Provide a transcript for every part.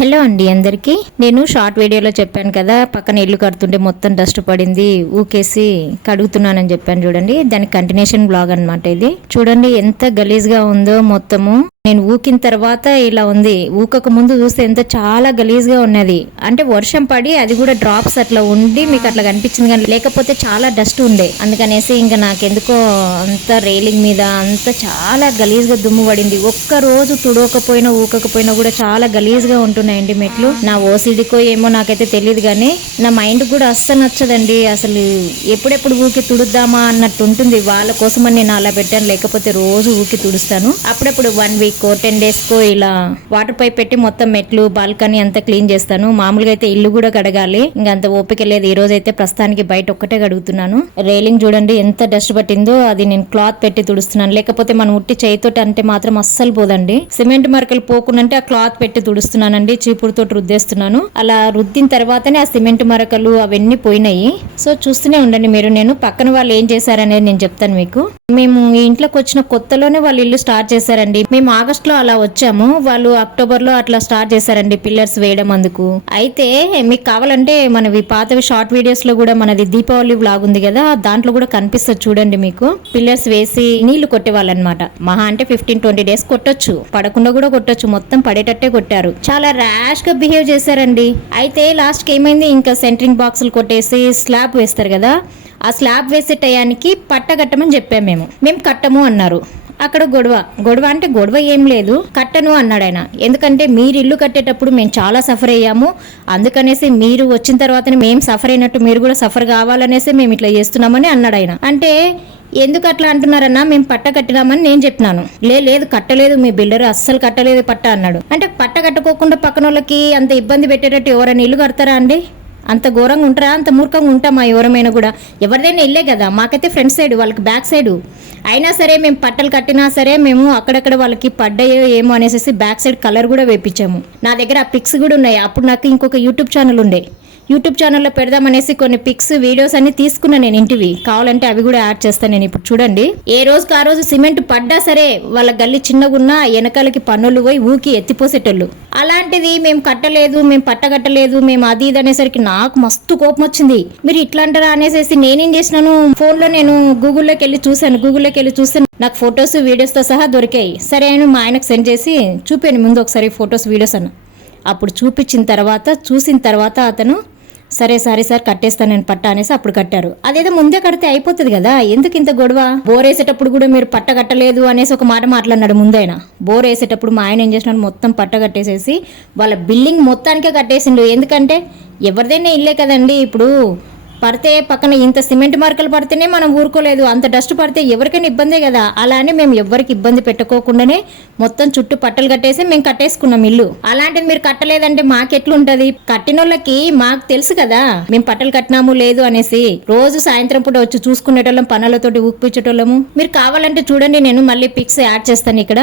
Hello అండి అందరికీ. నేను షార్ట్ వీడియోలో చెప్పాను కదా, పక్కన ఇల్లు కడుతుంటే మొత్తం డస్ట్ పడింది, ఊకేసి కడుగుతున్నానని చెప్పాను చూడండి. దాని కంటిన్యూషన్ బ్లాగ్ అనమాట ఇది. చూడండి ఎంత గలీజ్గా ఉందో మొత్తము. నేను ఊకిన తర్వాత ఇలా ఉంది, ఊకక ముందు చూస్తే ఎంత చాలా గలీజ్గా ఉన్నది. అంటే వర్షం పడి అది కూడా డ్రాప్స్ అట్లా ఉండి మీకు అట్లా కనిపించింది, కానీ లేకపోతే చాలా డస్ట్ ఉండే. అందుకనేసి ఇంకా నాకెందుకో అంత రైలింగ్ మీద అంత చాలా గలీజ్గా దుమ్ము పడింది. ఒక్క రోజు తుడవకపోయినా ఊకకపోయినా కూడా చాలా గలీజ్గా ఉంటున్నాయండి మెట్లు. నా ఓసిడికో ఏమో నాకైతే తెలియదు, కానీ నా మైండ్ కూడా అస్సలు నచ్చదండి. అసలు ఎప్పుడెప్పుడు ఊకి తుడుద్దామా అన్నట్టు ఉంటుంది. వాళ్ళ కోసమని నేను అలా పెట్టాను, లేకపోతే రోజు ఊకి తుడుస్తాను. అప్పుడప్పుడు 1 వీక్ 10 days కో ఇలా వాటర్ పైప్ పెట్టి మొత్తం మెట్లు బాల్కనీ అంతా క్లీన్ చేస్తాను. మామూలుగా అయితే ఇల్లు కూడా కడగాలి, ఇంకా అంత ఓపిక లేదు. ఈ రోజు అయితే ప్రస్తుతానికి బయట ఒక్కటే కడుగుతున్నాను. రైలింగ్ చూడండి ఎంత డస్ట్ పట్టిందో, అది నేను క్లాత్ పెట్టి తుడుస్తున్నాను. లేకపోతే మనం ఉట్టి చేయితోటి అంటే మాత్రం అస్సలు పోదండి. సిమెంట్ మరకలు పోకుంటే ఆ క్లాత్ పెట్టి తుడుస్తున్నానండి, చీపుడుతో రుద్దేస్తున్నాను. అలా రుద్దిన తర్వాతనే ఆ సిమెంట్ మరకలు అవన్నీ పోయినాయి. సో చూస్తూనే ఉండండి మీరు. నేను పక్కన వాళ్ళు ఏం చేశారనేది నేను చెప్తాను మీకు. మేము ఈ ఇంట్లోకి వచ్చిన కొత్తలోనే వాళ్ళు ఇల్లు స్టార్ట్ చేశారండి. మేము ఆగస్టులో అలా వచ్చాము, వాళ్ళు అక్టోబర్లో అట్లా స్టార్ట్ చేశారండి పిల్లర్స్ వేయడం. అందుకు అయితే మీకు కావాలంటే మనవి పాతవి షార్ట్ వీడియోస్ లో కూడా మనది దీపావళి వ్లాగ్ ఉంది కదా, దాంట్లో కూడా కనిపిస్తుంది చూడండి మీకు. పిల్లర్స్ వేసి నీళ్లు కొట్టేవాళ్ళనమాట. మహా అంటే 15-20 days కొట్టొచ్చు, పడకుండా కూడా కొట్టొచ్చు. మొత్తం పడేటట్టే కొట్టారు. చాలా ర్యాష్ గా బిహేవ్ చేశారండి. అయితే లాస్ట్ కి ఏమైంది, ఇంకా సెంటరింగ్ బాక్సులు కొట్టేసి స్లాబ్ వేస్తారు కదా, ఆ స్లాబ్ వేసే టయానికి పట్ట కట్టమని చెప్పాము. మేము కట్టము అన్నారు. అక్కడ గొడవ అంటే గొడవ ఏం లేదు, కట్టను అన్నాడు ఆయన. ఎందుకంటే మీరు ఇల్లు కట్టేటప్పుడు మేము చాలా సఫర్ అయ్యాము, అందుకనేసి మీరు వచ్చిన తర్వాతనే మేము సఫర్ అయినట్టు మీరు కూడా సఫర్ కావాలనేసి మేము ఇట్లా చేస్తున్నామని అన్నాడు ఆయన. అంటే ఎందుకు అట్లా అంటున్నారన్నా, మేము పట్ట కట్టినామని నేను చెప్పినాను. లేదు కట్టలేదు, మీ బిల్డర్ అస్సలు కట్టలేదు పట్ట అన్నాడు. అంటే పట్ట కట్టుకోకుండా పక్కన వాళ్ళకి అంత ఇబ్బంది పెట్టేటట్టు ఎవరైనా ఇల్లు కడతారా అండి? అంత ఘోరంగా ఉంటారా? అంత మూర్ఖంగా ఉంటామా ఎవరమైనా కూడా? ఎవరిదైనా ఇల్లే కదా, మాకైతే ఫ్రంట్ సైడ్, వాళ్ళకి బ్యాక్ సైడ్. అయినా సరే మేము పట్టలు కట్టినా సరే మేము అక్కడక్కడ వాళ్ళకి పడ్డాయో ఏమో అనేసి బ్యాక్ సైడ్ కలర్ కూడా వేపించాము. నా దగ్గర ఆ పిక్స్ కూడా ఉన్నాయి. అప్పుడు నాకు ఇంకొక యూట్యూబ్ ఛానల్ ఉండే, యూట్యూబ్ ఛానల్లో పెడదామనేసి కొన్ని పిక్స్ వీడియోస్ అన్ని తీసుకున్నా నేను ఇంటివి. కావాలంటే అవి కూడా యాడ్ చేస్తాను నేను ఇప్పుడు. చూడండి, ఏ రోజుకి ఆ రోజు సిమెంట్ పడ్డా సరే వాళ్ళ గల్లి చిన్నగున్నా వెనకాలకి పన్నులు పోయి ఊకి ఎత్తిపోసేటోళ్ళు. అలాంటిది మేము కట్టలేదు, మేము పట్టగట్టలేదు, మేము అది ఇది అనేసరికి నాకు మస్తు కోపం వచ్చింది. మీరు ఇట్లా అంటారా అనేసి నేనేం చేసినాను, ఫోన్లో నేను గూగుల్లోకి వెళ్ళి చూసాను. నాకు ఫొటోస్ వీడియోస్తో సహా దొరికాయి. సరే అని మా ఆయనకు సెండ్ చేసి చూపాను ముందు ఒకసారి ఫొటోస్ వీడియోస్ అన్న. అప్పుడు చూసిన తర్వాత అతను సరే సార్ కట్టేస్తాను నేను పట్ట అనేసి అప్పుడు కట్టారు. అదేదో ముందే కడితే అయిపోతుంది కదా, ఎందుకు ఇంత గొడవ? బోర్ వేసేటప్పుడు కూడా మీరు పట్ట కట్టలేదు అనేసి ఒక మాట మాట్లాడినాడు ముందైనా. బోర్ వేసేటప్పుడు మా ఆయన ఏం చేసినాడు, మొత్తం పట్ట కట్టేసేసి వాళ్ళ బిల్డింగ్ మొత్తానికే కట్టేసిండు. ఎందుకంటే ఎవరిదైనా ఇల్లే కదండి. ఇప్పుడు పడితే పక్కన ఇంత సిమెంట్ మార్కలు పడితేనే మనం ఊరుకోలేదు, అంత డస్ట్ పడితే ఎవరికైనా ఇబ్బందే కదా. అలానే మేము ఎవరికి ఇబ్బంది పెట్టుకోకుండానే మొత్తం చుట్టూ పట్టలు కట్టేసి మేము కట్టేసుకున్నాం ఇల్లు. అలాంటిది మీరు కట్టలేదంటే మాకెట్లుంటది? కట్టినోళ్ళకి మాకు తెలుసు కదా మేము పట్టలు కట్టినాము లేదు అనేసి. రోజు సాయంత్రం పూట వచ్చి చూసుకునేటోళ్ళం, పనులతోటి ఊపిచ్చేటోళ్ళము. మీరు కావాలంటే చూడండి, నేను మళ్ళీ పిక్స్ యాడ్ చేస్తాను ఇక్కడ.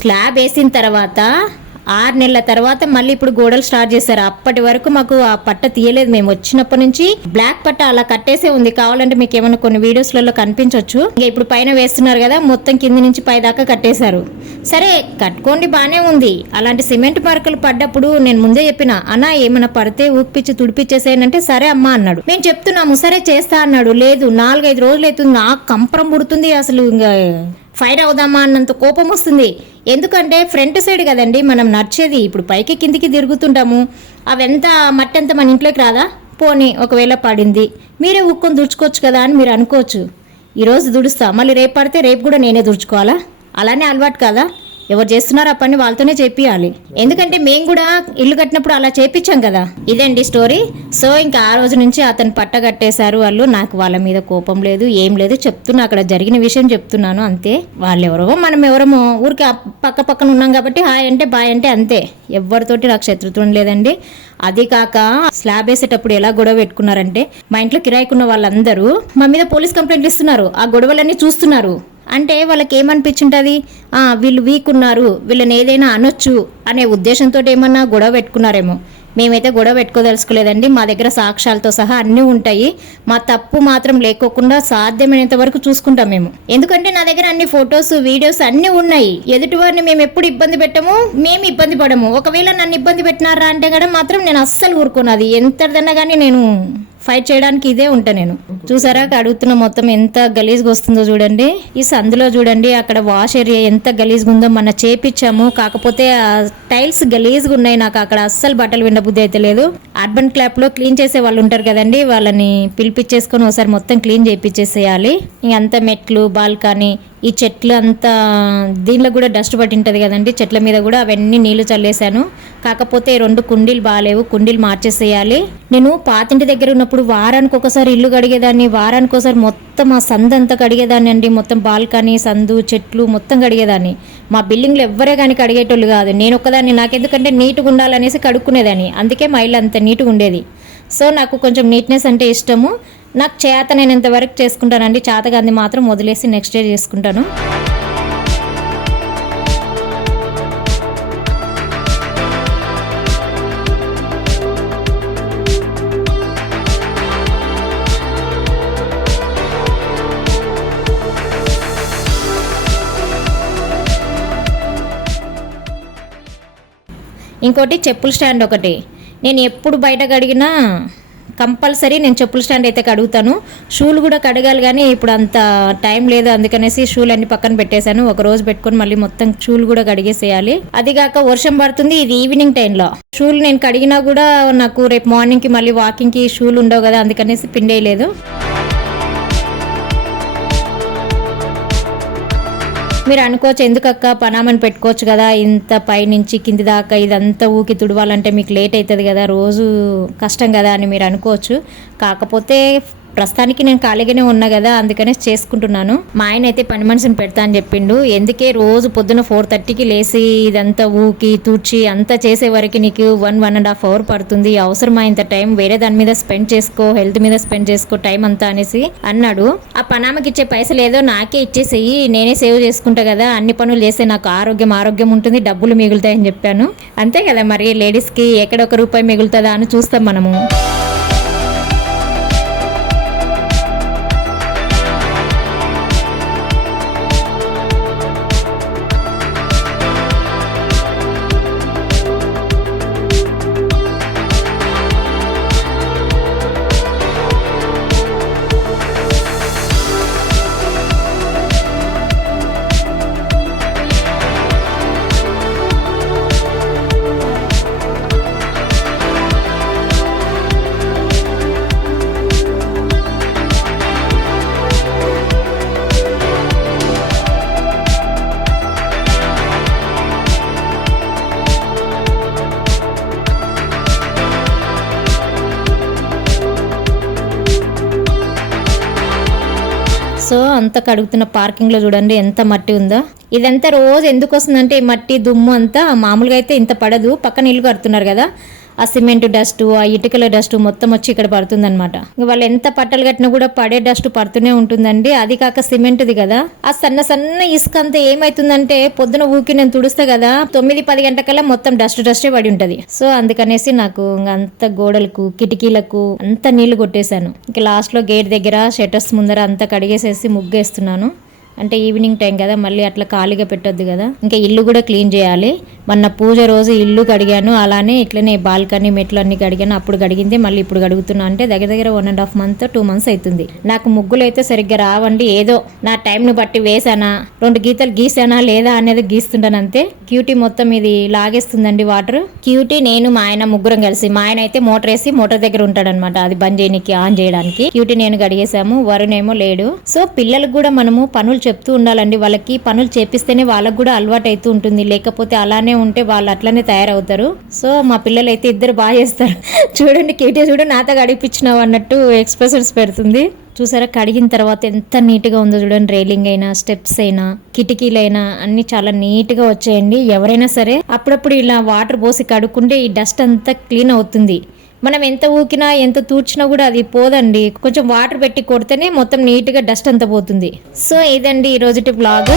స్లాబ్ వేసిన తర్వాత 6 నెలల తర్వాత మళ్ళీ ఇప్పుడు గోడలు స్టార్ట్ చేశారు. అప్పటి వరకు మాకు ఆ పట్ట తీయలేదు. మేము వచ్చినప్పటి నుంచి బ్లాక్ పట్ట అలా కట్టేసే ఉంది. కావాలంటే మీకు ఏమైనా కొన్ని వీడియోస్లలో కనిపించవచ్చు. ఇంకా ఇప్పుడు పైన వేస్తున్నారు కదా, మొత్తం కింది నుంచి పై దాకా కట్టేశారు. సరే కట్టుకోండి, బానే ఉంది. అలాంటి సిమెంట్ మరకలు పడ్డప్పుడు నేను ముందే చెప్పిన, అన్న ఏమైనా పడితే ఊపిచ్చి తుడిపిచ్చేసేయనంటే సరే అమ్మా అన్నాడు. మేము చెప్తున్నాము సరే చేస్తా అన్నాడు. లేదు 4-5 రోజులు అవుతుంది. నాకు కంపరం పుడుతుంది. అసలు ఇంకా ఫైర్ అవుదామా అన్నంత కోపం వస్తుంది. ఎందుకంటే ఫ్రంట్ సైడ్ కదండి మనం నడిచేది. ఇప్పుడు పైకి కిందికి తిరుగుతుంటాము. అవంతా మట్టి అంతా మన ఇంట్లోకి రాదా? పోనీ ఒకవేళ పడింది, మీరే ఊక్కొని దుడుచుకోవచ్చు కదా అని మీరు అనుకోవచ్చు. ఈరోజు దుడుస్తా, మళ్ళీ రేపు పడితే రేపు కూడా నేనే దుడుచుకోవాలా? అలానే అలవాటు కదా. ఎవరు చేస్తున్నారు ఆ పని వాళ్ళతోనే చేపియాలి. ఎందుకంటే మేము కూడా ఇల్లు కట్టినప్పుడు అలా చేపించాం కదా. ఇదండి స్టోరీ. సో ఇంకా ఆ రోజు నుంచి అతను పట్ట కట్టేశారు వాళ్ళు. నాకు వాళ్ళ మీద కోపం లేదు, ఏం లేదు. చెప్తున్నా, అక్కడ జరిగిన విషయం చెప్తున్నాను అంతే. వాళ్ళెవరో మనం ఎవరమో ఊరికి పక్క పక్కన ఉన్నాం కాబట్టి హాయ్ అంటే బాయ్ అంటే అంతే. ఎవరితోటి నాకు శత్రుత్వం లేదండి. అది కాక స్లాబ్ వేసేటప్పుడు ఎలా గొడవ పెట్టుకున్నారంటే, మా ఇంట్లో కిరాయికున్న వాళ్ళందరూ మా మీద పోలీస్ కంప్లైంట్లు ఇస్తున్నారు. ఆ గొడవలన్నీ చూస్తున్నారు. అంటే వాళ్ళకి ఏమనిపించుంటుంది, వీళ్ళు వీక్ ఉన్నారు, వీళ్ళని ఏదైనా అనొచ్చు అనే ఉద్దేశంతో ఏమన్నా గొడవ పెట్టుకున్నారేమో. మేమైతే గొడవ పెట్టుకోదలుచుకోలేదండి. మా దగ్గర సాక్ష్యాలతో సహా అన్నీ ఉంటాయి. మా తప్పు మాత్రం లేకోకుండా సాధ్యమైనంత వరకు చూసుకుంటాం మేము. ఎందుకంటే నా దగ్గర అన్ని ఫొటోస్, వీడియోస్ అన్నీ ఉన్నాయి. ఎదుటివారిని మేము ఎప్పుడు ఇబ్బంది పెట్టము, మేము ఇబ్బంది పడము. ఒకవేళ నన్ను ఇబ్బంది పెట్టినారా అంటే కూడా మాత్రం నేను అస్సలు ఊరుకోను. అది ఎంతదన్నా కానీ నేను ఫైట్ చేయడానికి ఇదే ఉంటా నేను. చూసారా అడుగుతున్న మొత్తం ఎంత గలీజ్గా వస్తుందో చూడండి. ఈ సందులో చూడండి, అక్కడ వాష్ ఏరియా ఎంత గలీజ్గా ఉందో. మన చేపించాము, కాకపోతే టైల్స్ గలీజ్గా ఉన్నాయి. నాకు అక్కడ అస్సలు బట్టలు వినబుద్ధి అయితే లేదు. అర్బన్ క్లాప్ లో క్లీన్ చేసే వాళ్ళు ఉంటారు కదండి, వాళ్ళని పిలిపించేసుకొని ఒకసారి మొత్తం క్లీన్ చేయించేసేయాలి. ఇంకంతా మెట్లు, బాల్కనీ, ఈ చెట్లు అంతా దీనిలో కూడా డస్ట్ పట్టి ఉంటుంది కదండి. చెట్ల మీద కూడా అవన్నీ నీళ్లు చల్లేశాను. కాకపోతే 2 కుండీలు బాగాలేవు, కుండీలు మార్చేసేయాలి. నేను పాతింటి దగ్గర ఉన్నప్పుడు వారానికి ఒకసారి ఇల్లు కడిగేదాన్ని, వారానికి ఒకసారి మొత్తం ఆ సందు అంతా కడిగేదాన్ని అండి. మొత్తం బాల్కనీ, సందు, చెట్లు మొత్తం కడిగేదాన్ని. మా బిల్డింగ్లో ఎవ్వరే కానీ కడిగేటోళ్ళు కాదు, నేను ఒక్కదాన్ని. నాకెందుకంటే నీట్గా ఉండాలనేసి కడుక్కునేదాన్ని. అందుకే మా ఇల్లు అంత నీట్గా ఉండేది. సో నాకు కొంచెం నీట్నెస్ అంటే ఇష్టము. నాకు చేత నేను ఎంతవరకు చేసుకుంటానండి. చేతగాంది మాత్రం వదిలేసి నెక్స్ట్ డే చేసుకుంటాను. ఇంకోటి చెప్పుల స్టాండ్ ఒకటి. నేను ఎప్పుడు బయట కడిగినా కంపల్సరీ నేను చెప్పుల స్టాండ్ అయితే కడుగుతాను. షూలు కూడా కడగాలి, కానీ ఇప్పుడు అంత టైం లేదు. అందుకనేసి షూలు అన్ని పక్కన పెట్టేశాను. ఒక రోజు పెట్టుకొని మళ్ళీ మొత్తం షూలు కూడా కడిగేసేయాలి. అదిగాక వర్షం పడుతుంది, ఇది ఈవినింగ్ టైంలో. షూలు నేను కడిగినా కూడా నాకు రేపు మార్నింగ్కి మళ్ళీ వాకింగ్కి షూలు ఉండవు కదా, అందుకనేసి పిండేయలేదు. మీరు అనుకోవచ్చు, ఎందుకక్క పనామని పెట్టుకోవచ్చు కదా, ఇంత పైనుంచి కింది దాకా ఇదంతా ఊకి తుడవాలంటే మీకు లేట్ అవుతుంది కదా, రోజు కష్టం కదా అని మీరు అనుకోవచ్చు. కాకపోతే ప్రస్తుతానికి నేను ఖాళీగానే ఉన్నా కదా, అందుకనే చేసుకుంటున్నాను. మా ఆయన అయితే పని మనిషిని పెడతా అని చెప్పిండు. ఎందుకే రోజు పొద్దున 4:30కి లేచి ఇదంతా ఊకి తుడిచి అంతా చేసే వరకు నీకు 1.5 అవర్ పడుతుంది. అవసరమా ఇంత టైం? వేరే దాని మీద స్పెండ్ చేసుకో, హెల్త్ మీద స్పెండ్ చేసుకో టైం అంతా అనేసి అన్నాడు. ఆ పనామకి ఇచ్చే పైసలు ఏదో నాకే ఇచ్చేసేయి, నేనే సేవ్ చేసుకుంటా కదా, అన్ని పనులు చేస్తే నాకు ఆరోగ్యం ఉంటుంది, డబ్బులు మిగులుతాయని చెప్పాను. అంతే కదా మరి, లేడీస్కి ఎక్కడ 1 రూపాయి మిగులుతుందా అని చూస్తాం మనము. సో అంతా కడుగుతున్న పార్కింగ్లో చూడండి ఎంత మట్టి ఉందో. ఇదంతా రోజు ఎందుకు వస్తుందంటే ఈ మట్టి దుమ్ము అంతా మామూలుగా అయితే ఇంత పడదు. పక్కన ఇల్లు కడుతున్నారు కదా, ఆ సిమెంట్ డస్ట్, ఆ ఇటుకల డస్ట్ మొత్తం వచ్చి ఇక్కడ పడుతుంది అనమాట. వాళ్ళు ఎంత పట్టలు కట్టినా కూడా పడే డస్ట్ పడుతూనే ఉంటుందండి. అది కాక సిమెంట్ది కదా, ఆ సన్న సన్న ఇసుక అంతా ఏమైతుందంటే పొద్దున ఊకి నేను తుడిస్తే కదా 9-10 గంటకల్లా మొత్తం డస్టే పడి ఉంటది. సో అందుకనేసి నాకు అంత గోడలకు కిటికీలకు అంత నీళ్లు కొట్టేశాను. ఇంకా లాస్ట్ లో గేట్ దగ్గర షట్టర్స్ ముందర అంతా కడిగేసేసి ముగ్గేస్తున్నాను. అంటే ఈవినింగ్ టైం కదా, మళ్ళీ అట్లా ఖాళీగా పెట్టొద్దు కదా. ఇంకా ఇల్లు కూడా క్లీన్ చేయాలి. మొన్న పూజ రోజు ఇల్లు కడిగాను, అలానే ఇట్లనే బాల్కనీ మెట్లు అన్ని కడిగాను. అప్పుడు కడిగింది మళ్ళీ ఇప్పుడు కడుగుతున్నా. అంటే దగ్గర 1.5 month 2 months అవుతుంది. నాకు ముగ్గులు అయితే సరిగ్గా రావండి. ఏదో నా టైంను బట్టి వేసానా, 2 గీతలు గీసానా లేదా అనేది గీస్తుంటాను అంతే. క్యూటీ మొత్తం ఇది లాగేస్తుందండి వాటర్. క్యూటీ నేను మా ఆయన ముగ్గురం కలిసి, మా ఆయన అయితే మోటార్ వేసి మోటార్ దగ్గర ఉంటాడనమాట, అది బంద్ చేయడానికి ఆన్ చేయడానికి. క్యూటీ నేను కడిగేసాము, వరుణ్ ఏమో లేడు. సో పిల్లలకు కూడా మనము పనులు చెప్తూ ఉండాలండి. వాళ్ళకి పనులు చేపిస్తేనే వాళ్ళకు కూడా అలవాటు అవుతూ ఉంటుంది. లేకపోతే అలానే ఉంటే వాళ్ళు అట్లనే తయారవుతారు. సో మా పిల్లలు అయితే ఇద్దరు బాగా చేస్తారు. చూడండి క్యూటీ చూడు నాతో గడిపించినావు అన్నట్టు ఎక్స్ప్రెషన్స్ పెడుతుంది. చూసారా కడిగిన తర్వాత ఎంత నీట్గా ఉందో చూడండి. రైలింగ్ అయినా, స్టెప్స్ అయినా, కిటికీలైనా అన్ని చాలా నీట్గా వచ్చాయండి. ఎవరైనా సరే అప్పుడప్పుడు ఇలా వాటర్ పోసి కడుక్కుంటే ఈ డస్ట్ అంతా క్లీన్ అవుతుంది. మనం ఎంత ఊకినా ఎంత తూర్చినా కూడా అది పోదండి. కొంచెం వాటర్ పెట్టి కొడితేనే మొత్తం నీట్గా డస్ట్ అంతా పోతుంది. సో ఇదండి ఈ రోజుటి బ్లాగ్.